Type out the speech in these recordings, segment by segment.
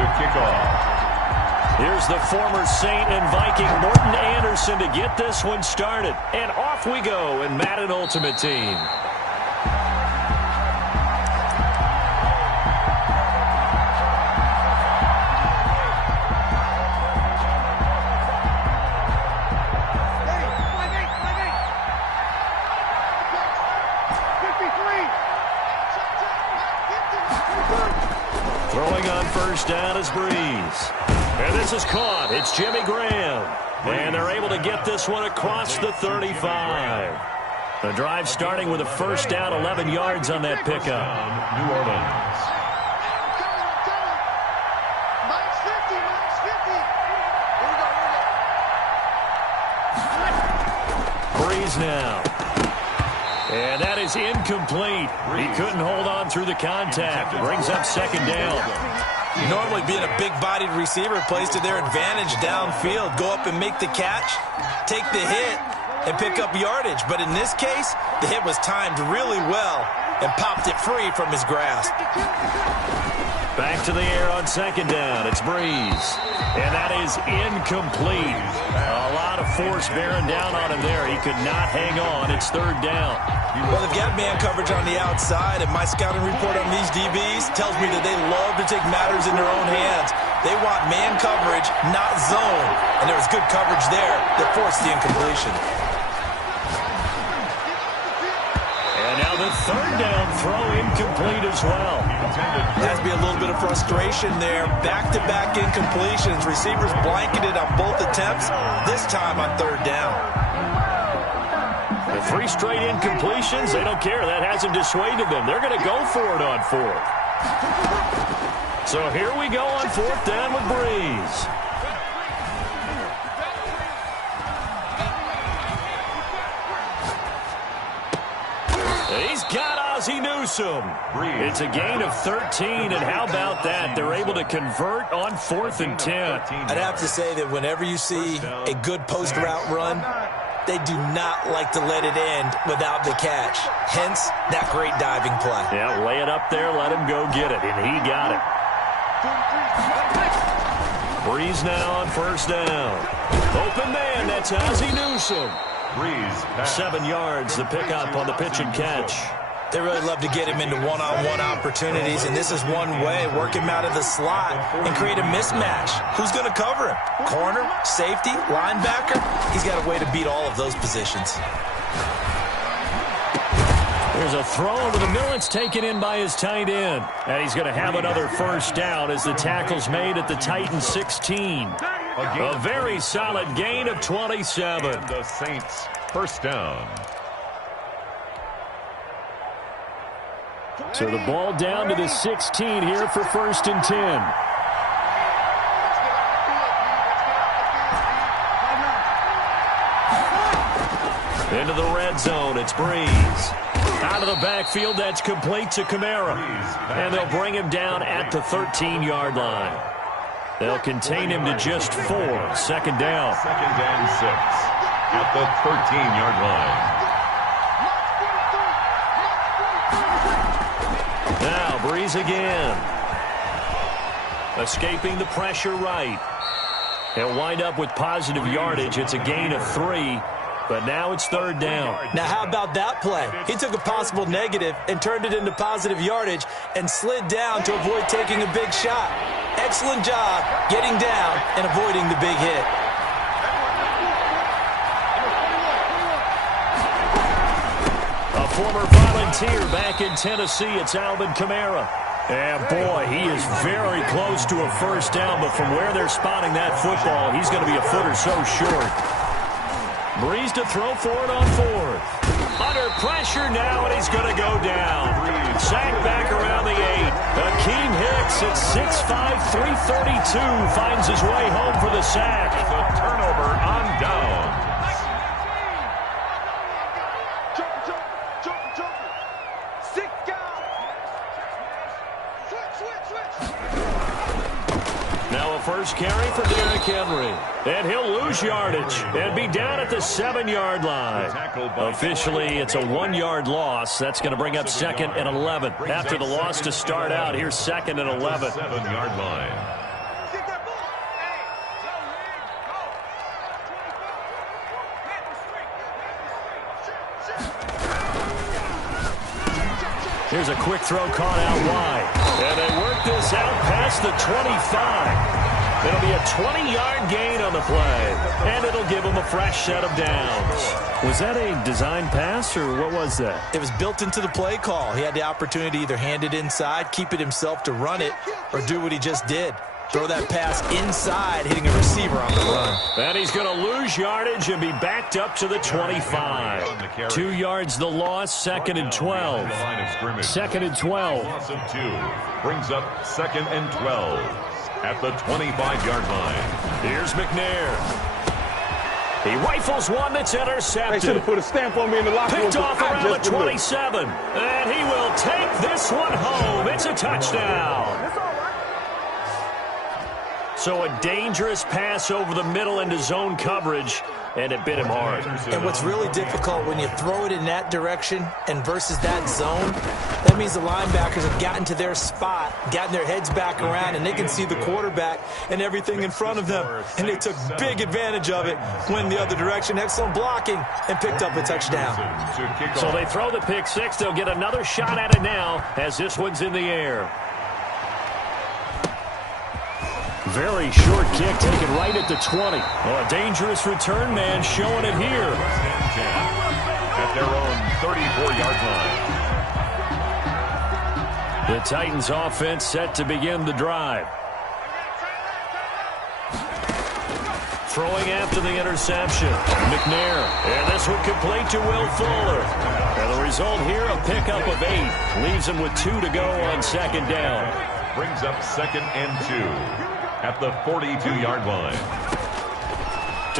to kick off. Here's the former Saint and Viking Morten Andersen to get this one started. And off we go in Madden Ultimate Team. Throwing on first down is Breeze. And this is caught. It's Jimmy Graham. And they're able to get this one across the 35. The drive starting with a first down, 11 yards on that pickup. New Orleans. Breeze now. And that is incomplete. He couldn't hold on through the contact. Brings up second down. Normally being a big-bodied receiver plays to their advantage downfield. Go up and make the catch, take the hit, and pick up yardage. But in this case, the hit was timed really well and popped it free from his grasp. Back to the air on second down. It's Breeze. And that is incomplete. A lot of force bearing down on him there. He could not hang on. It's third down. Well, they've got man coverage on the outside, and my scouting report on these DBs tells me that they love to take matters in their own hands. They want man coverage, not zone. And there was good coverage there that forced the incompletion. And now the third down throw incomplete as well. Has to be a little bit of frustration there. Back-to-back incompletions. Receivers blanketed on both attempts, this time on third down. The 3 straight incompletions, they don't care. That hasn't dissuaded them. They're going to go for it on fourth. So here we go on fourth down with Breeze. He's got Ozzie Newsome. It's a gain of 13, and how about that? They're able to convert on 4th and 10. I'd have to say that whenever you see a good post route run, they do not like to let it end without the catch. Hence, that great diving play. Yeah, lay it up there, let him go get it, and he got it. Breeze now on first down. Open man, that's Ozzie Newsome. 7 yards, the pickup on the pitch and catch. They really love to get him into one-on-one opportunities, and this is one way. Work him out of the slot and create a mismatch. Who's going to cover him? Corner, safety, linebacker? He's got a way to beat all of those positions. There's a throw over the middle. It's taken in by his tight end. And he's going to have another first down as the tackle's made at the Titans 16. A very solid gain of 27. And the Saints first down. So the ball down to the 16 here for first and 10. Into the red zone, it's Breeze. Out of the backfield, that's complete to Kamara. And they'll bring him down at the 13-yard line. They'll contain him to just 4. Second down. 2nd and 6 at the 13-yard line. Now Breeze again. Escaping the pressure right. He'll wind up with positive yardage. It's a gain of 3, but now it's third down. Now how about that play? He took a possible negative and turned it into positive yardage and slid down to avoid taking a big shot. Excellent job getting down and avoiding the big hit. A former Volunteer back in Tennessee, it's Alvin Kamara. And boy, he is very close to a first down, but from where they're spotting that football, he's going to be a foot or so short. Breeze to throw for it on fourth. Under pressure now, and he's going to go down. Sack back around the 8. Akeem Hicks at 6'5", 332 finds his way home for the sack. The turnover on downs. Now a first carry for Derrick Henry. And he'll lose yardage and be down at the 7-yard line. Officially, it's a 1-yard loss. That's going to bring up 2nd and 11. After the loss to start out, here's 2nd and 11. 7-yard line. Here's a quick throw caught out wide. And they work this out past the 25. It'll be a 20-yard gain on the play, and it'll give them a fresh set of downs. Was that a design pass, or what was that? It was built into the play call. He had the opportunity to either hand it inside, keep it himself to run it, or do what he just did. Throw that pass inside, hitting a receiver on the run. And he's going to lose yardage and be backed up to the 25. 2 yards the loss, 2nd and 12. 2nd and 12. Loss of 2 brings up 2nd and 12 at the 25-yard line. Here's McNair. He rifles one that's intercepted. They should have put a stamp on me in the locker room. Picked off around the 27. And he will take this one home. It's a touchdown. So a dangerous pass over the middle into zone coverage, and it bit him hard. And what's really difficult when you throw it in that direction and versus that zone, that means the linebackers have gotten to their spot, gotten their heads back around, and they can see the quarterback and everything in front of them. And they took big advantage of it, went the other direction, excellent blocking, and picked up a touchdown. So they throw the pick six. They'll get another shot at it now as this one's in the air. Very short kick taken right at the 20. Oh, a dangerous return man showing it here. At their own 34-yard line. The Titans offense set to begin the drive. Throwing after the interception. McNair. And this one complete to Will Fuller. And the result here, a pickup of 8. Leaves him with 2 to go on 2nd down. Brings up 2nd and 2. At the 42-yard line.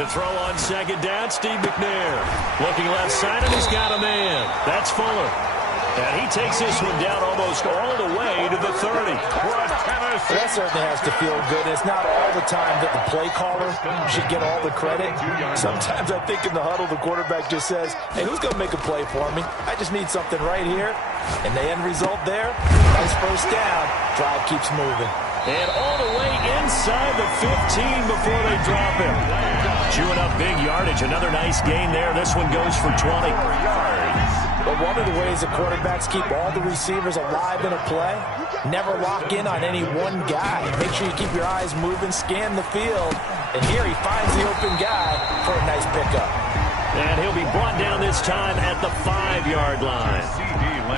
To throw on 2nd down, Steve McNair. Looking left side, and he's got a man. That's Fuller. And he takes this one down almost all the way to the 30. That certainly has to feel good. It's not all the time that the play caller should get all the credit. Sometimes I think in the huddle, the quarterback just says, hey, who's going to make a play for me? I just need something right here. And the end result there, nice first down. Drive keeps moving. And all the way inside the 15 before they drop him. Chewing up big yardage. Another nice gain there. This one goes for 20. But one of the ways that quarterbacks keep all the receivers alive in a play, never lock in on any one guy. Make sure you keep your eyes moving, scan the field. And here he finds the open guy for a nice pickup. And he'll be brought down this time at the 5-yard line.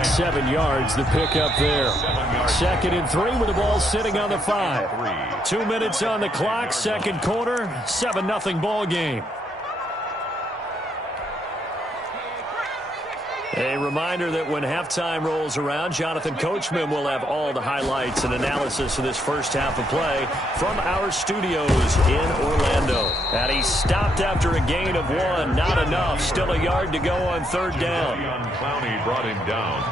7 yards, the pickup there. 2nd and 3 with the ball sitting on the 5. 2 minutes on the clock, 2nd quarter, 7-0 ball game. A reminder that when halftime rolls around, Jonathan Coachman will have all the highlights and analysis of this first half of play from our studios in Orlando. And he stopped after a gain of 1. Not enough. Still a yard to go on 3rd down. Clowney brought him down.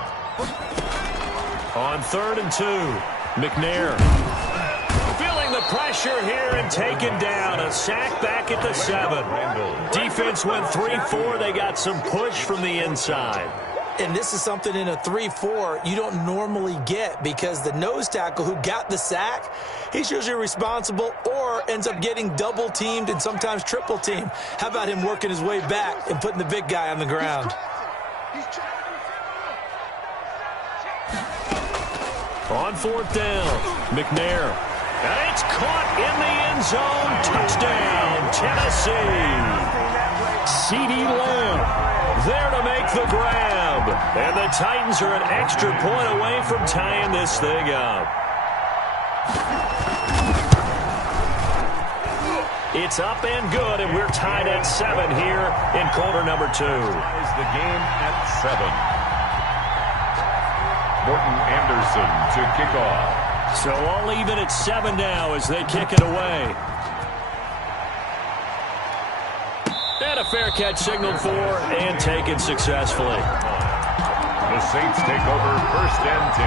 On 3rd and 2, McNair. Feeling the pressure here and taken down. A sack back at the 7. Defense went 3-4. They got some push from the inside. And this is something in a 3-4 you don't normally get because the nose tackle who got the sack, he's usually responsible or ends up getting double teamed and sometimes triple teamed. How about him working his way back and putting the big guy on the ground? On 4th down, McNair. And it's caught in the end zone. Touchdown, Tennessee. CeeDee Lamb there to make the grab. And the Titans are an extra point away from tying this thing up. It's up and good, and we're tied at 7 here in quarter number 2. Ties the game at 7. Morton Anderson to kick off. So all even at 7 now as they kick it away. And a fair catch signaled for and taken successfully. The Saints take over 1st and 10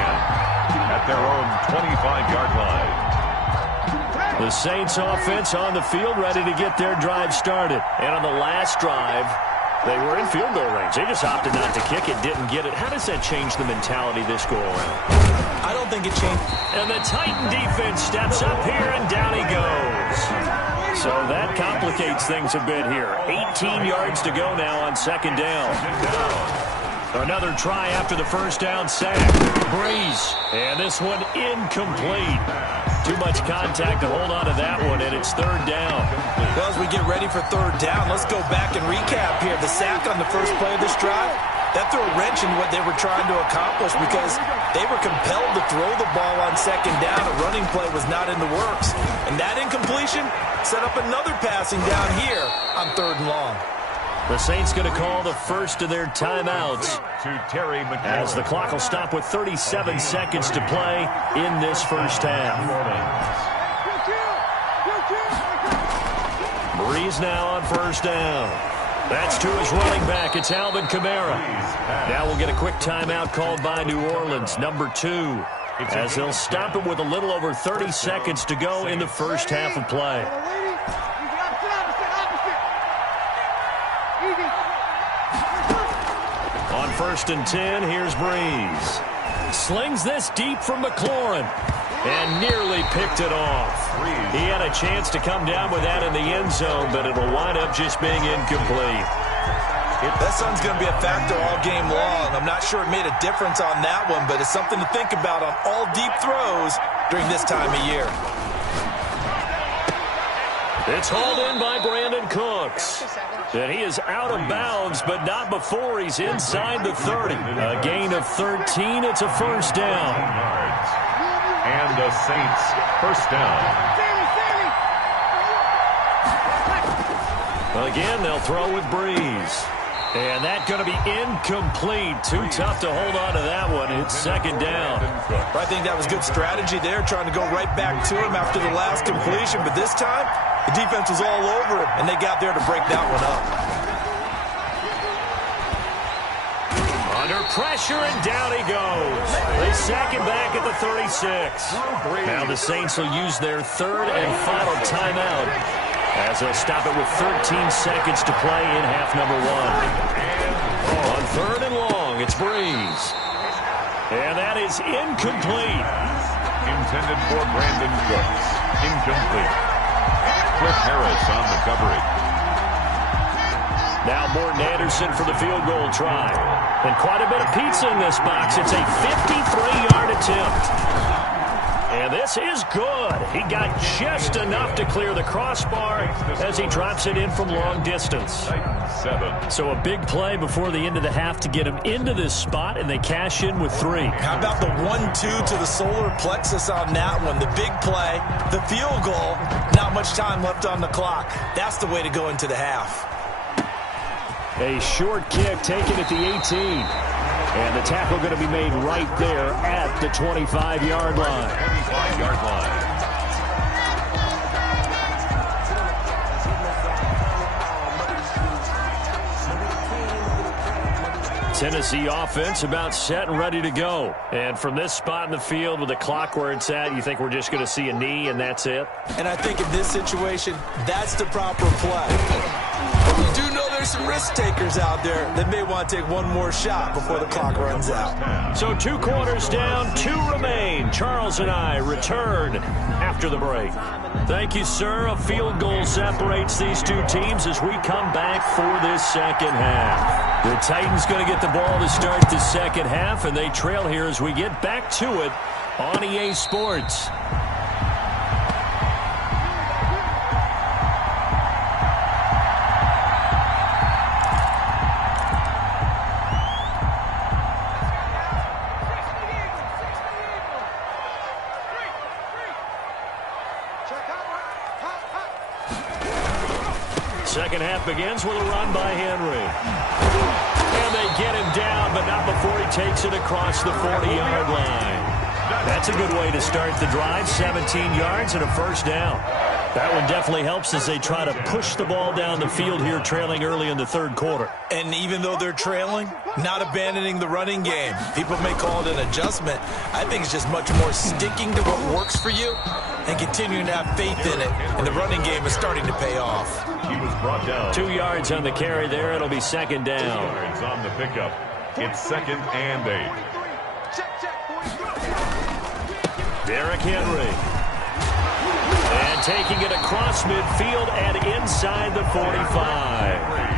at their own 25-yard line. The Saints offense on the field ready to get their drive started. And on the last drive, they were in field goal range. They just opted not to kick it, didn't get it. How does that change the mentality this go around? I don't think it changed. And the Titan defense steps up here, and down he goes. So that complicates things a bit here. 18 yards to go now on 2nd down. Another try after the first down sack. Breeze. And this one incomplete. Too much contact to hold on to that one, and it's third down. Well, as we get ready for third down, let's go back and recap here. The sack on the first play of this drive, that threw a wrench in what they were trying to accomplish because they were compelled to throw the ball on second down. A running play was not in the works. And that incompletion set up another passing down here on third and long. The Saints going to call the first of their timeouts as the clock will stop with 37 seconds to play in this first half. Breeze now on first down. That's to his running back. It's Alvin Kamara. Now we'll get a quick timeout called by New Orleans, number 2, as they'll stop it with a little over 30 seconds to go in the first half of play. On 1st and 10, here's Breeze. Slings this deep from McLaurin and nearly picked it off. He had a chance to come down with that in the end zone, but it'll wind up just being incomplete. That sun's going to be a factor all game long. I'm not sure it made a difference on that one, but it's something to think about on all deep throws during this time of year. It's hauled in by Brandon Cooks. And he is out of bounds, but not before he's inside the 30. A gain of 13. It's a first down. And the Saints first down. Again, they'll throw with Breeze. And that's going to be incomplete. Too tough to hold on to that one. It's second down. I think that was good strategy there, trying to go right back to him after the last completion. But this time, the defense was all over him, and they got there to break that one up. Under pressure, and down he goes. They sack him back at the 36. Now the Saints will use their third and final timeout as they'll stop it with 13 seconds to play in half number 1. On 3rd and long, it's Breeze. And that is incomplete. Intended for Brandon Cooks. Incomplete. Cliff Harris on the coverage. Now Morton Anderson for the field goal try. And quite a bit of pizza in this box. It's a 53-yard attempt. And this is good. He got just enough to clear the crossbar as he drops it in from long distance. So a big play before the end of the half to get him into this spot, and they cash in with 3. How about the 1-2 to the solar plexus on that one? The big play, the field goal, not much time left on the clock. That's the way to go into the half. A short kick taken at the 18. And the tackle going to be made right there at the 25-yard line. 25-yard line. Tennessee offense about set and ready to go. And from this spot in the field with the clock where it's at, you think we're just going to see a knee and that's it? And I think in this situation, that's the proper play. You do know there's some risk takers out there that may want to take one more shot before the clock runs out. So 2 quarters down, 2 remain. Charles and I return after the break. Thank you, sir. A field goal separates these 2 teams as we come back for this second half. The Titans going to get the ball to start the second half, and they trail here as we get back to it on EA Sports. Second half begins with a run by Henry. And they get him down, but not before he takes it across the 40-yard line. That's a good way to start the drive. 17 yards and a first down. That one definitely helps as they try to push the ball down the field here, trailing early in the third quarter. And even though they're trailing, not abandoning the running game. People may call it an adjustment. I think it's just much more sticking to what works for you and continuing to have faith in it. And the running game is starting to pay off. He was brought down. 2 yards on the carry there. It'll be second down. 2 yards on the pickup. It's 2nd and 8. Derrick Henry. And taking it across midfield and inside the 45.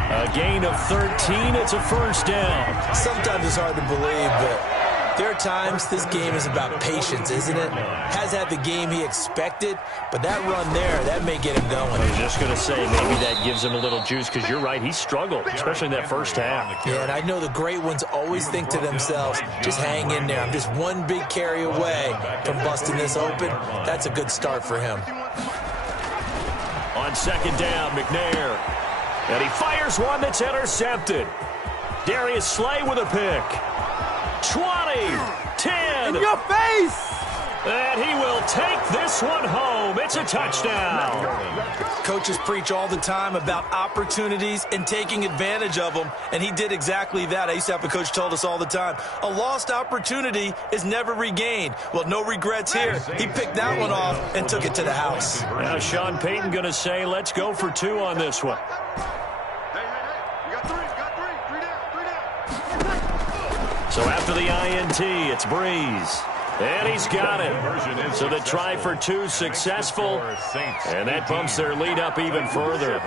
A gain of 13. It's a first down. Sometimes it's hard to believe, but there are times this game is about patience, isn't it? Has had the game he expected, but that run there, that may get him going. I was just going to say, maybe that gives him a little juice, because you're right, he struggled, especially in that first half. Yeah, and I know the great ones always think to themselves, just hang in there. I'm just one big carry away from busting this open. That's a good start for him. On second down, McNair. And he fires one that's intercepted. Darius Slay with a pick. 20, 10. In your face! And he will take this one home. It's a touchdown. Coaches preach all the time about opportunities and taking advantage of them, and he did exactly that. I used to have a coach told us all the time, a lost opportunity is never regained. Well, no regrets here. He picked that one off and took it to the house. Now Sean Payton going to say, let's go for 2 on this one. So after the INT, it's Breeze. And he's got it. So the try for 2 successful. And that bumps their lead up even further.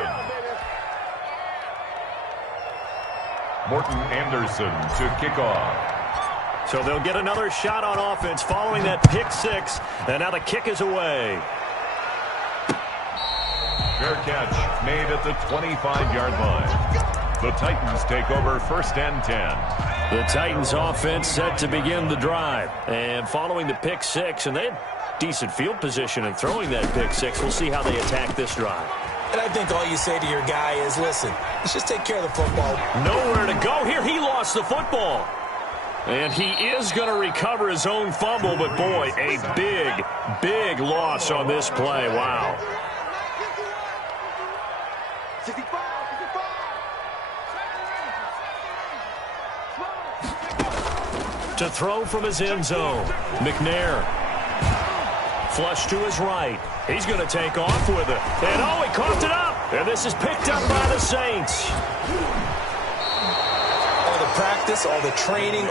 Morton Anderson to kick off. So they'll get another shot on offense following that pick 6. And now the kick is away. Fair catch made at the 25-yard line. The Titans take over first and 10. The Titans offense set to begin the drive. And following the pick 6, and they had decent field position in throwing that pick 6. We'll see how they attack this drive. And I think all you say to your guy is, listen, let's just take care of the football. Nowhere to go here. He lost the football. And he is going to recover his own fumble, but boy, a big, big loss on this play. Wow. To throw from his end zone, McNair. Flush to his right. He's going to take off with it. And oh, he coughed it up. And this is picked up by the Saints. All the practice, all the training.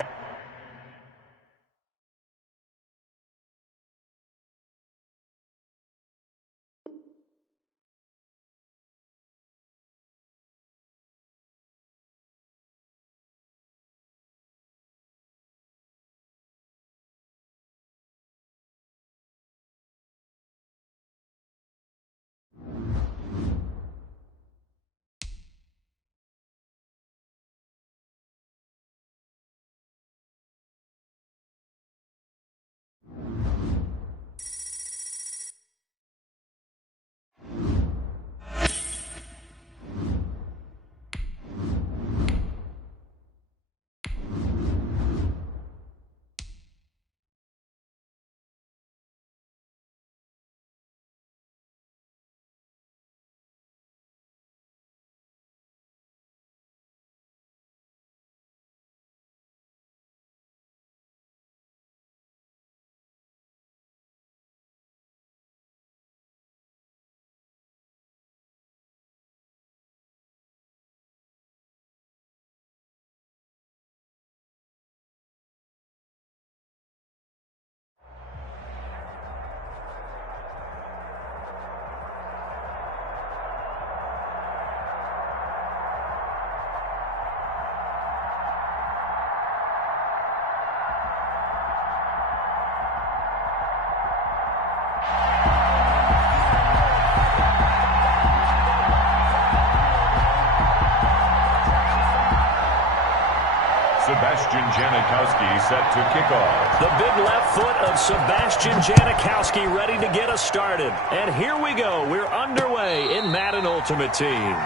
Sebastian Janikowski set to kick off. The big left foot of Sebastian Janikowski ready to get us started. And here we go. We're underway in Madden Ultimate Team.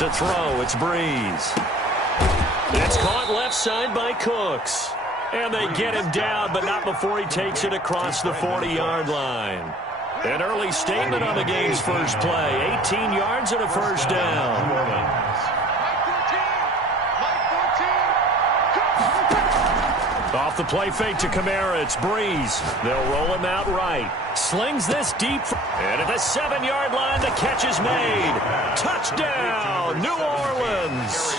To throw, it's Breeze. It's caught left side by Cooks. And they get him down, but not before he takes it across the 40-yard line. An early statement on the game's first play. 18 yards and a first down. Off the play fake to Kamara, it's Breeze. They'll roll him out right. Slings this deep. And at the 7-yard line, the catch is made. Touchdown, New Orleans.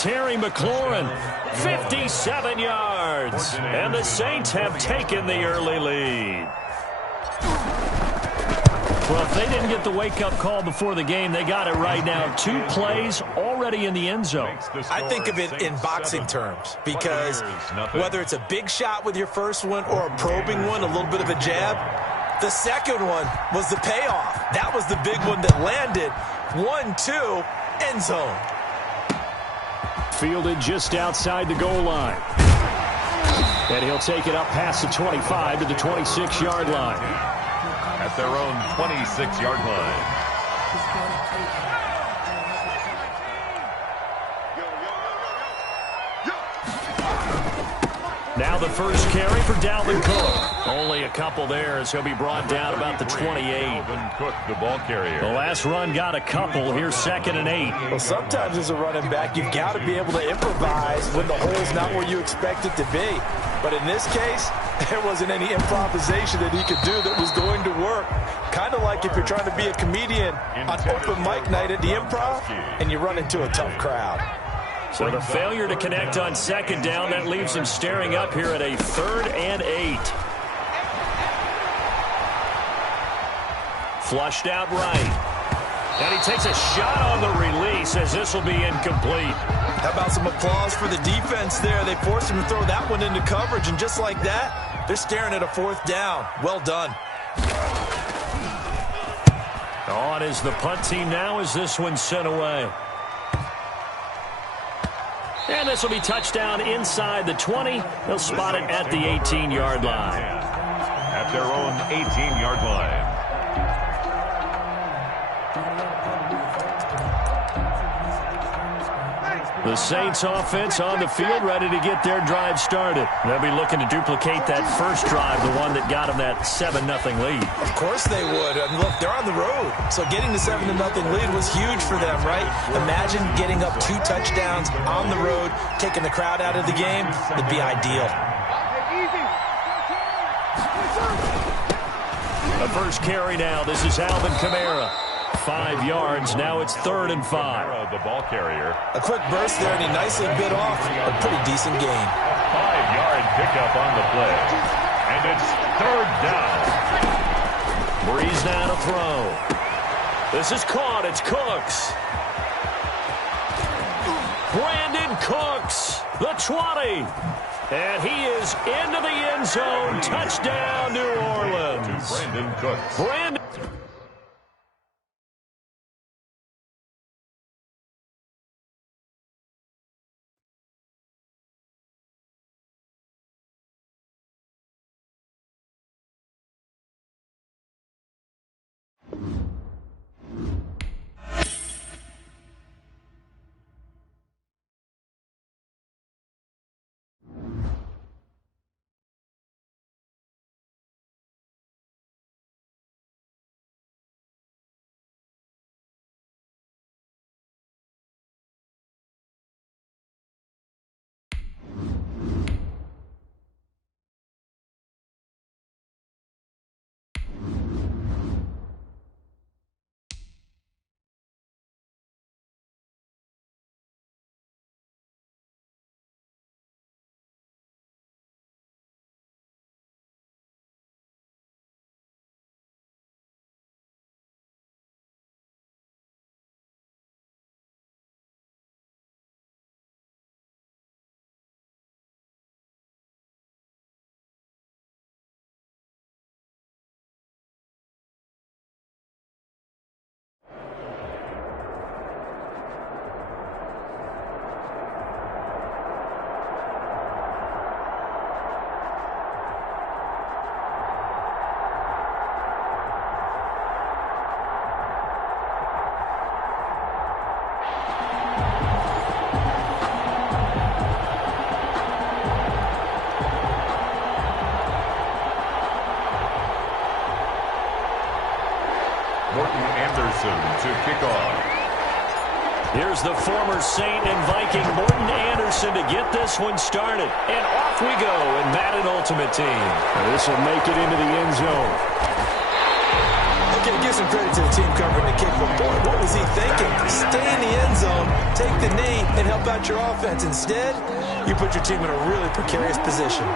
Terry McLaurin, 57 yards. And the Saints have taken the early lead. Well, if they didn't get the wake-up call before the game, they got it right now. 2 plays already in the end zone. I think of it in boxing terms because whether it's a big shot with your first one or a probing one, a little bit of a jab, the second one was the payoff. That was the big one that landed. 1-2, end zone. Fielded just outside the goal line. And he'll take it up past the 25 to the 26-yard line. At their own 26-yard line. Now the first carry for Dalvin Cook. Only a couple there as he'll be brought down about the 28. Dalvin Cook, the ball carrier. The last run got a couple. Here's 2nd and 8. Well, sometimes as a running back, you've got to be able to improvise when the hole's not where you expect it to be. But in this case, there wasn't any improvisation that he could do that was going to work. Kind of like if you're trying to be a comedian on open mic night at the Improv and you run into a tough crowd. So the failure to connect on 2nd down, that leaves him staring up here at a 3rd and 8. Flushed out right. And he takes a shot on the release as this will be incomplete. How about some applause for the defense there? They forced him to throw that one into coverage, and just like that, they're staring at a 4th down. Well done. On is the punt team now as this one's sent away. And this will be touchdown inside the 20. They'll spot it at the 18-yard line. At their own 18-yard line. The Saints offense on the field, ready to get their drive started. They'll be looking to duplicate that first drive, the one that got them that 7-0 lead. Of course they would. I mean, look, they're on the road. So getting the 7-0 lead was huge for them, right? Imagine getting up 2 touchdowns on the road, taking the crowd out of the game. It'd be ideal. The first carry now. This is Alvin Kamara. 5 yards. Now it's 3rd and 5. The ball carrier. A quick burst there, and he nicely bit off a pretty decent gain. 5-yard pickup on the play. And it's 3rd down. Breeze now to throw. This is caught. It's Cooks. Brandon Cooks, the 20. And he is into the end zone. Touchdown, New Orleans. Brandon Cooks. Brandon Anderson to kick off. Here's the former Saint and Viking Morten Andersen to get this one started. And off we go in Madden Ultimate Team. This will make it into the end zone. Okay, give some credit to the team covering the kick, but boy, what was he thinking? Stay in the end zone, take the knee, and help out your offense. Instead, you put your team in a really precarious position.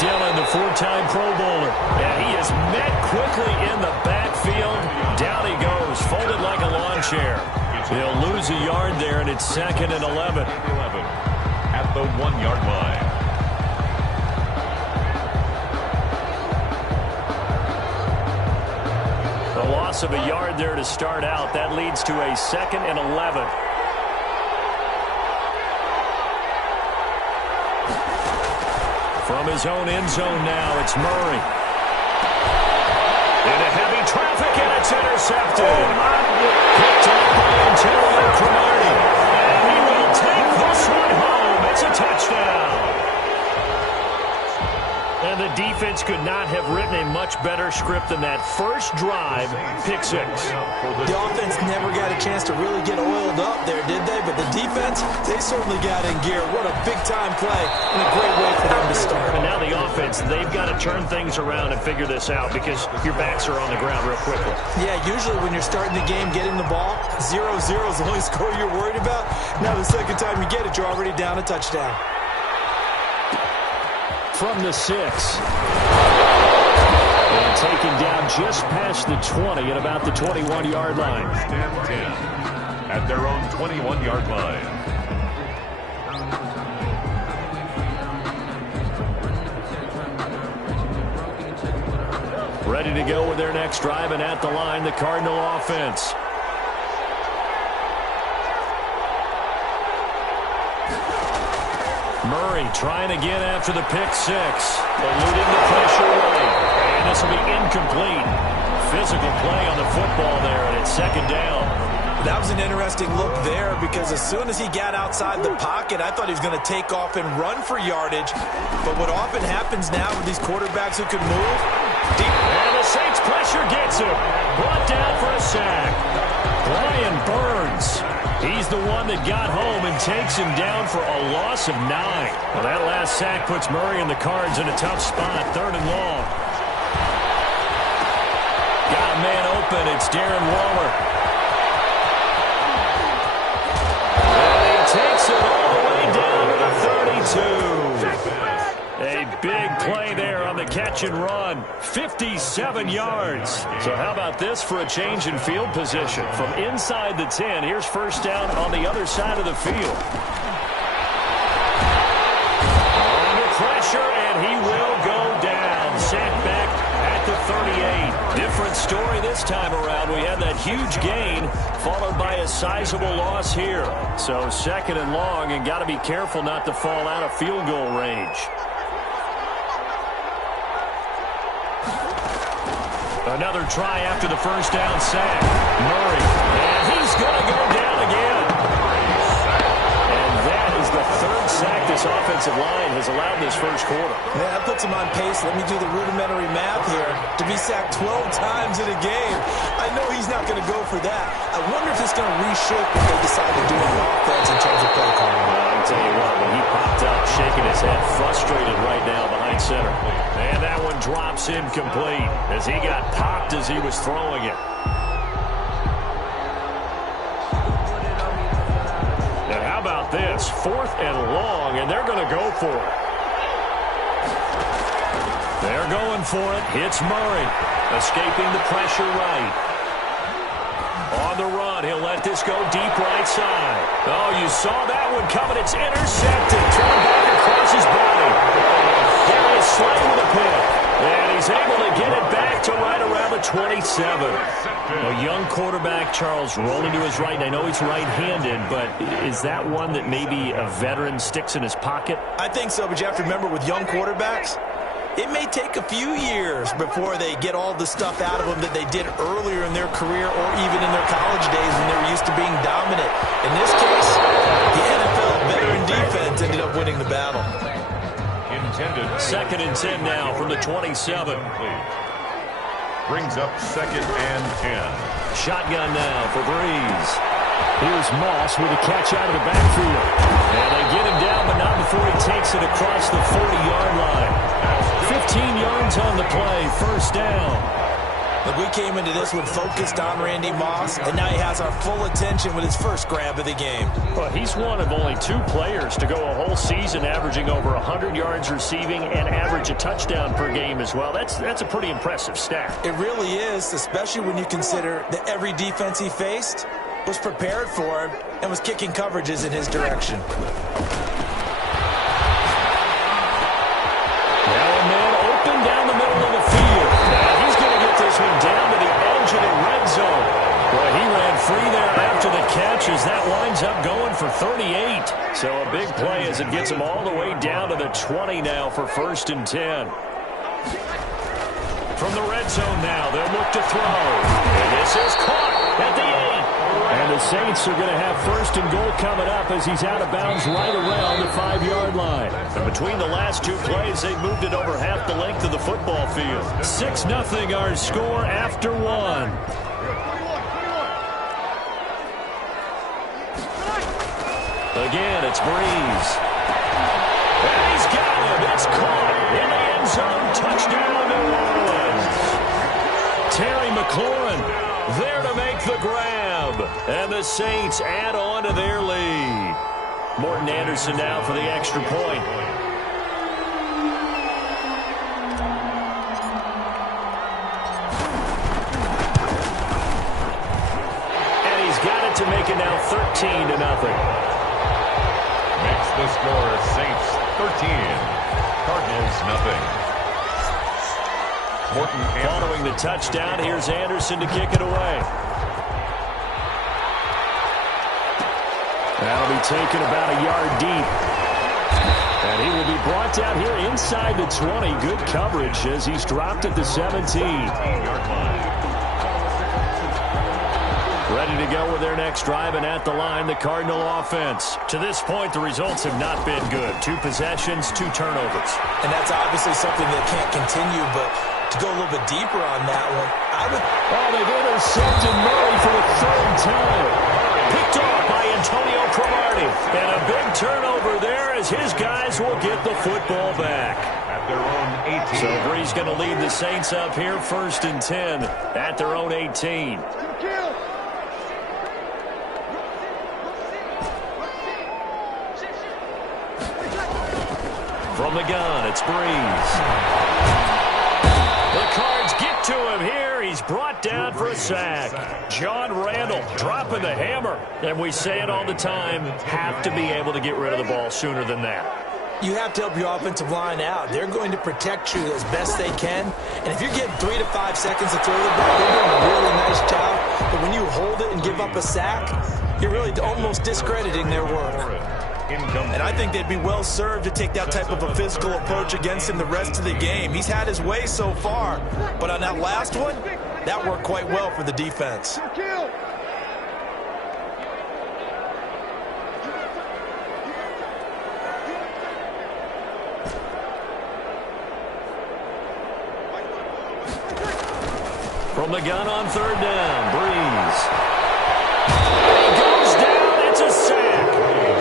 Dillon, the four-time Pro Bowler. And he is met quickly in the backfield. Down he goes, folded like a lawn chair. He'll lose a yard there, and it's 2nd and 11. At the 1-yard line. A loss of a yard there to start out. That leads to a 2nd and 11. From his own end zone now, it's Murray. Into heavy traffic, and it's intercepted. Picked up by Antonio Cromartie. And he will take this one home. It's a touchdown. And the defense could not have written a much better script than that first drive, pick 6. The offense never got a chance to really get oiled up there, did they? But the defense, they certainly got in gear. What a big-time play and a great way for them to start. And now the offense, they've got to turn things around and figure this out because your backs are on the ground real quickly. Yeah, usually when you're starting the game, getting the ball, 0-0 is the only score you're worried about. Now the second time you get it, you're already down a touchdown. From the 6. And taken down just past the 20 at about the 21-yard line. 10 at their own 21-yard line. Ready to go with their next drive, and at the line, the Cardinal offense. Murray trying again after the pick 6. Eluding the pressure right. And this will be incomplete. Physical play on the football there, and it's 2nd down. That was an interesting look there because as soon as he got outside the pocket, I thought he was going to take off and run for yardage. But what often happens now with these quarterbacks who can move, deep. And the Saints pressure gets him. Brought down for a sack. Brian Burns. He's the one that got home and takes him down for a loss of 9. Well, that last sack puts Murray and the Cards in a tough spot. 3rd and long. Got a man open. It's Darren Waller. Takes it all the way down to the 32. A big play there on the catch and run. 57 yards. So how about this for a change in field position? From inside the 10, here's first down on the other side of the field. Under pressure, and he will go down. Sacked back at the 38. Different story this time around. We had that huge gain followed by a sizable loss here. So 2nd and long, and got to be careful not to fall out of field goal range. Another try after the first down sack. Murray, and he's going to go down again. And that is the 3rd sack this offensive line has allowed this first quarter. Yeah, that puts him on pace. Let me do the rudimentary math here. To be sacked 12 times in a game, I know he's not going to go for that. I wonder if it's going to reshape what they decide to do on offense in terms of play calling. I'll tell you what, when he popped up, shaking his head, frustrated right now behind center. And that one drops incomplete as he got popped as he was throwing it. And how about this? 4th and long, and they're going to go for it. They're going for it. Hits Murray. Escaping the pressure right. On the run, he'll let this go deep right side. Oh, you saw that one coming. It's intercepted. Thrown back across his body. Darius Slay with a pick. And he's able to get it back to right around the 27. A young quarterback, Charles, rolling to his right. I know he's right-handed, but is that one that maybe a veteran sticks in his pocket? I think so, but you have to remember with young quarterbacks, it may take a few years before they get all the stuff out of them that they did earlier in their career or even in their college days when they were used to being dominant. In this case, the NFL veteran defense ended up winning the battle. In intended. 2nd and 10 now from the 27. Brings up 2nd and 10. Shotgun now for Breeze. Here's Moss with a catch out of the backfield. And they get him down, but not before he takes it across the 40-yard line. 15 yards on the play, 1st down. Look, we came into this one focused on Randy Moss, and now he has our full attention with his first grab of the game. Well, he's one of only 2 players to go a whole season averaging over 100 yards receiving and average a touchdown per game as well. That's a pretty impressive stat. It really is, especially when you consider that every defense he faced was prepared for him and was kicking coverages in his direction. Now a man open down the middle of the field. Now he's going to get this one down to the edge of the red zone. Well, he ran free there after the catch as that winds up going for 38. So a big play as it gets him all the way down to the 20 now for 1st and 10. From the red zone now, they'll look to throw. And this is caught at the 8. And the Saints are going to have 1st and goal coming up as he's out of bounds right around the 5-yard line. And between the last 2 plays, they've moved it over half the length of the football field. 6-0 our score after 1. Again, it's Breeze. And he's got him. It's caught in the end zone. Touchdown, New Orleans. Terry McLaurin there to make the grab. And the Saints add on to their lead. Morton Anderson now for the extra point. And he's got it to make it now 13-0. Makes the score Saints 13, Cardinals nothing. Morton following the touchdown. Here's Anderson to kick it away. That'll be taken about a yard deep. And he will be brought down here inside the 20. Good coverage as he's dropped at the 17-yard line. Ready to go with their next drive, and at the line, the Cardinal offense. To this point, the results have not been good. 2 possessions, 2 turnovers. And that's obviously something that can't continue, but to go a little bit deeper on that one, I would... Oh, they've intercepted Murray for the 3rd time. Picked off by Antonio Cromartie. And a big turnover there as his guys will get the football back. At their own 18. So Breeze going to lead the Saints up here 1st and 10 at their own 18. From the gun, it's Breeze. The Cards get to him here. He's brought down for a sack. John Randall dropping the hammer. And we say it all the time, have to be able to get rid of the ball sooner than that. You have to help your offensive line out. They're going to protect you as best they can. And if you're getting 3 to 5 seconds to throw the ball, they're doing a really nice job. But when you hold it and give up a sack, you're really almost discrediting their work. And I think they'd be well served to take that type of a physical approach against him the rest of the game. He's had his way so far, but on that last one, that worked quite well for the defense. From the gun on 3rd down, Breeze. He goes down, it's a sack.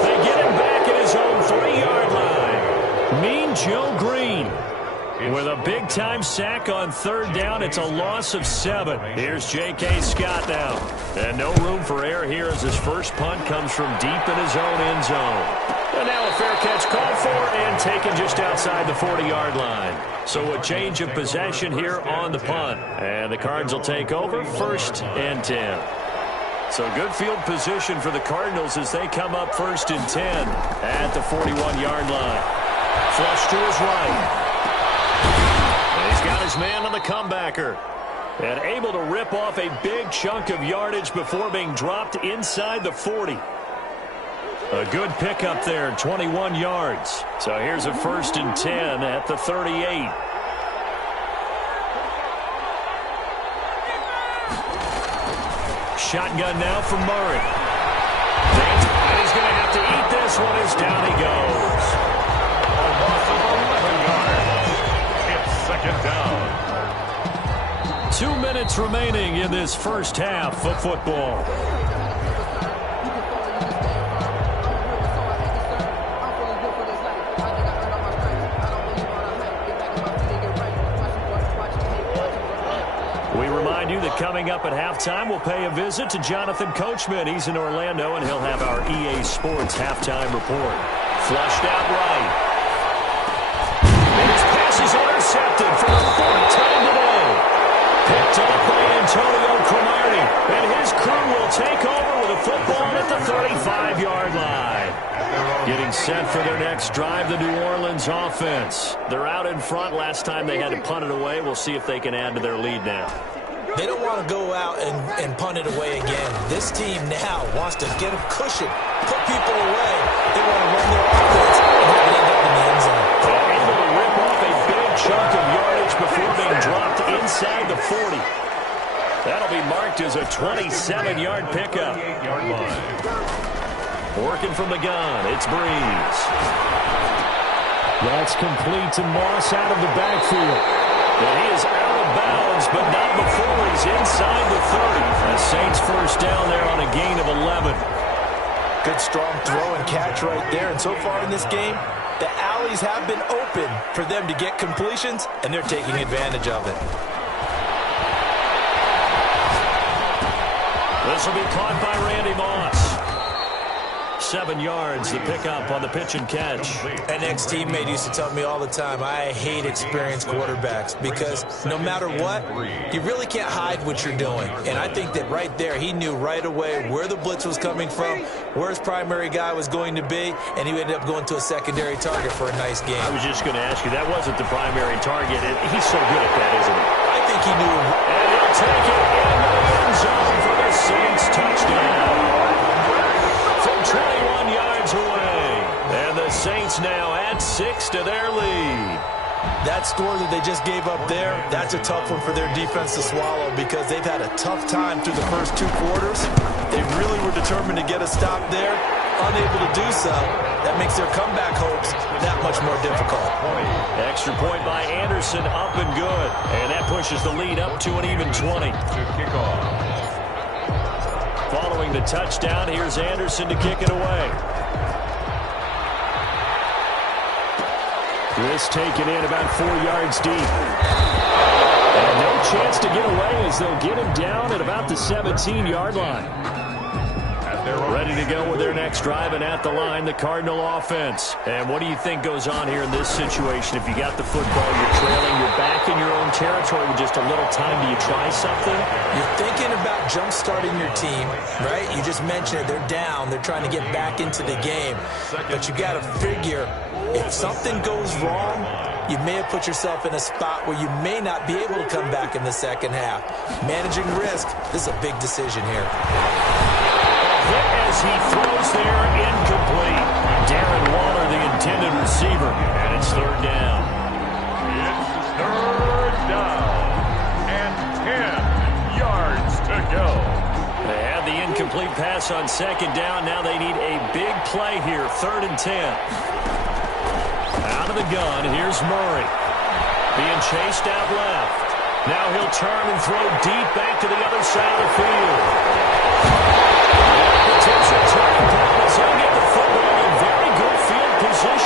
They get him back at his own 3-yard line. Mean Joe Green with a big-time sack on 3rd down. It's a loss of 7. Here's J.K. Scott now. And no room for error here as his first punt comes from deep in his own end zone. And now a fair catch called for and taken just outside the 40-yard line. So a change of possession here on the punt. And the Cards will take over 1st and 10. So good field position for the Cardinals as they come up 1st and 10 at the 41-yard line. Flush to his right. And he's got his man on the comebacker. And able to rip off a big chunk of yardage before being dropped inside the 40. A good pickup there, 21 yards. So here's a 1st and 10 at the 38. Shotgun now from Murray. And he's going to have to eat this one as down he goes. 2 minutes remaining in this first half of football. We remind you that coming up at halftime, we'll pay a visit to Jonathan Coachman. He's in Orlando, and he'll have our EA Sports halftime report. Flushed out right. And his pass is intercepted for the fourth time today. Picked up by Antonio Cromartie. And his crew will take over with a football at the 35-yard line. Getting set for their next drive, the New Orleans offense. They're out in front. Last time they had to punt it away. We'll see if they can add to their lead now. They don't want to go out and punt it away again. This team now wants to get a cushion, put people away. They want to run their offense and have it end up in the end zone. Able to rip off a big chunk of yardage before being dropped inside the 40. That'll be marked as a 27-yard pickup. Working from the gun, it's Breeze. That's complete to Moss out of the backfield. And he is out of bounds, but not before he's inside the 30. The Saints first down there on a gain of 11. Good strong throw and catch right there. And so far in this game, the alleys have been open for them to get completions, and they're taking advantage of it. This will be caught by Randy Moss. 7 yards, the pickup on the pitch and catch. An ex-teammate used to tell me all the time, I hate experienced quarterbacks because no matter what, you really can't hide what you're doing. And I think that right there, he knew right away where the blitz was coming from, where his primary guy was going to be, and he ended up going to a secondary target for a nice game. I was just going to ask you, that wasn't the primary target. He's so good at that, isn't he? I think he knew. And he'll take it in the end zone for the Saints touchdown. From 21 yards away. And the Saints now add 6 to their lead. That score that they just gave up there, that's a tough one for their defense to swallow because they've had a tough time through the first 2 quarters. They really were determined to get a stop there. Unable to do so, that makes their comeback hopes that much more difficult. Extra point by Anderson, up and good. And that pushes the lead up to an even 20. Following the touchdown, here's Anderson to kick it away. This taken in about 4 yards deep. And no chance to get away as they'll get him down at about the 17-yard line. Ready to go with their next drive, and at the line, the Cardinal offense. And what do you think goes on here in this situation? If you got the football, you're trailing, you're back in your own territory with just a little time. Do you try something? You're thinking about jump-starting your team, right? You just mentioned it. They're down. They're trying to get back into the game. But you got to figure, if something goes wrong, you may have put yourself in a spot where you may not be able to come back in the second half. Managing risk, this is a big decision here. Hit as he throws there, incomplete. Darren Waller, the intended receiver, and it's third down. It's third down and 10 yards to go. They had the incomplete pass on second down. Now they need a big play here, 3rd and 10. Out of the gun, here's Murray. Being chased out left. Now he'll turn and throw deep back to the other side of the field. Potential turning point as he'll get the football in very good field position.